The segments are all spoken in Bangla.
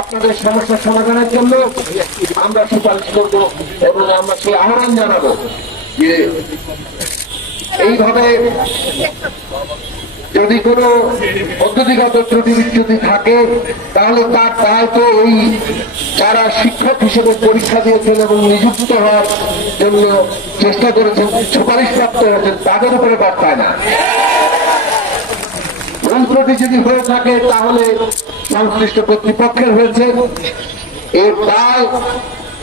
আপনাদের সমস্যার সমাধানের জন্য আমরা সুপারিশ করব এবং আমরা সেই আহ্বান জানাবো যে এইভাবে যদি কোনো পদ্ধতিগত ত্রুটি বিচ্যুতি থাকে তাহলে তার দায় তো ওই যারা শিক্ষক হিসেবে পরীক্ষা দিয়েছেন এবং নিযুক্ত হওয়ার জন্য চেষ্টা করেছেন, সুপারিশপ্রাপ্ত হয়েছেন, তাদের উপরে বর্তায় না। ভুল ত্রুটি যদি হয়ে থাকে তাহলে সংশ্লিষ্ট কর্তৃপক্ষের হয়েছে, এর দায়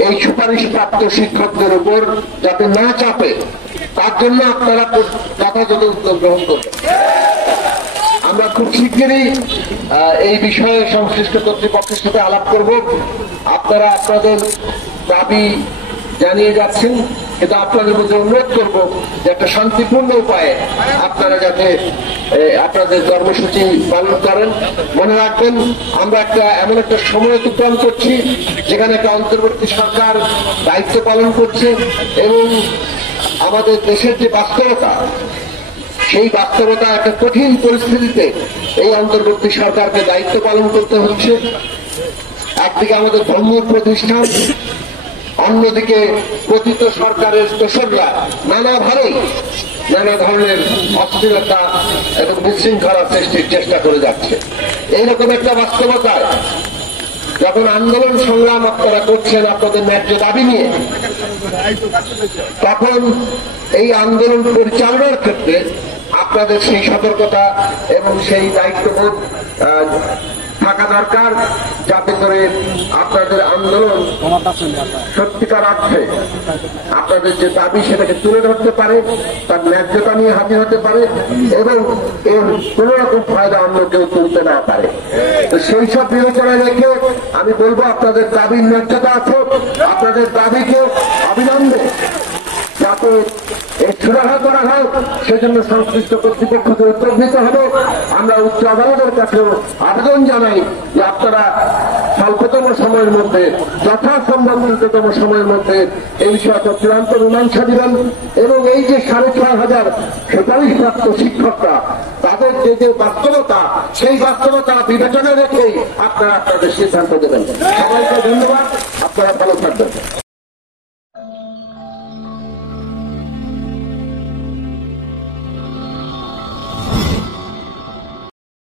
এই সুপারিশপ্রাপ্ত শিক্ষকদের উপর যাতে না চাপে তার জন্য আপনারা যথাযথ উদ্যোগ গ্রহণ করবেন। আমরা খুব শিগগিরই এই বিষয়ে সংশ্লিষ্ট কর্তৃপক্ষের সাথে আলাপ করব। আপনারা আপনাদের দাবি জানিয়ে যাচ্ছেন, কিন্তু আপনাদের মধ্যে অনুরোধ করব যে একটা শান্তিপূর্ণ উপায়ে আপনারা যাতে আপনাদের কর্মসূচি পালন করেন। মনে রাখবেন, আমরা এমন একটা সময় অতিক্রম করছি যেখানে একটা অন্তর্বর্তী সরকার দায়িত্ব পালন করছে এবং আমাদের দেশের যে বাস্তবতা, সেই বাস্তবতা একটা কঠিন পরিস্থিতিতে এই অন্তর্বর্তী সরকারকে দায়িত্ব পালন করতে হচ্ছে। একদিকে আমাদের ধর্মীয় প্রতিষ্ঠান, অন্যদিকে পতিত সরকারের দোসররা নানাভাবেই নানা ধরনের অস্থিরতা এবং বিশৃঙ্খলা সৃষ্টির চেষ্টা করে যাচ্ছে। এইরকম একটা বাস্তবতায় যখন আন্দোলন সংগ্রাম আপনারা করছেন আপনাদের ন্যায্য দাবি নিয়ে, তখন এই আন্দোলন পরিচালনার ক্ষেত্রে আপনাদের সেই সতর্কতা এবং সেই দায়িত্ববোধ থাকা দরকার, যাতে করে আপনাদের আন্দোলন সত্যিকার অর্থে আপনাদের যে দাবি সেটাকে তুলে ধরতে পারে, তার ন্যায্যতা নিয়ে হাজির হতে পারে এবং এর কোন রকম ফায়দা অন্য কেউ তুলতে না পারে। সেই সব বিবেচনায় রেখে আমি বলবো, আপনাদের দাবির ন্যায্যতা আছে, আপনাদের দাবিকে অবিলম্বে যাতে সুরাহা করা হয় সেজন্য সংশ্লিষ্ট কর্তৃপক্ষদের উদ্যোগ নিতে হবে। আমরা উচ্চ আদালতের কাছেও আবেদন জানাই যে আপনারা স্বল্পতম সময়ের মধ্যে, যথাসম্ভব দ্রুততম সময়ের মধ্যে এই বিষয়ে চূড়ান্ত মীমাংসা দিবেন এবং এই যে ৬,৫০০ সুপারিশপ্রাপ্ত শিক্ষকরা, তাদের যে বাস্তবতা, সেই বাস্তবতা বিবেচনা রেখেই আপনারা আপনাদের সিদ্ধান্ত দেবেন। সবাইকে ধন্যবাদ, আপনারা ভালো থাকবেন।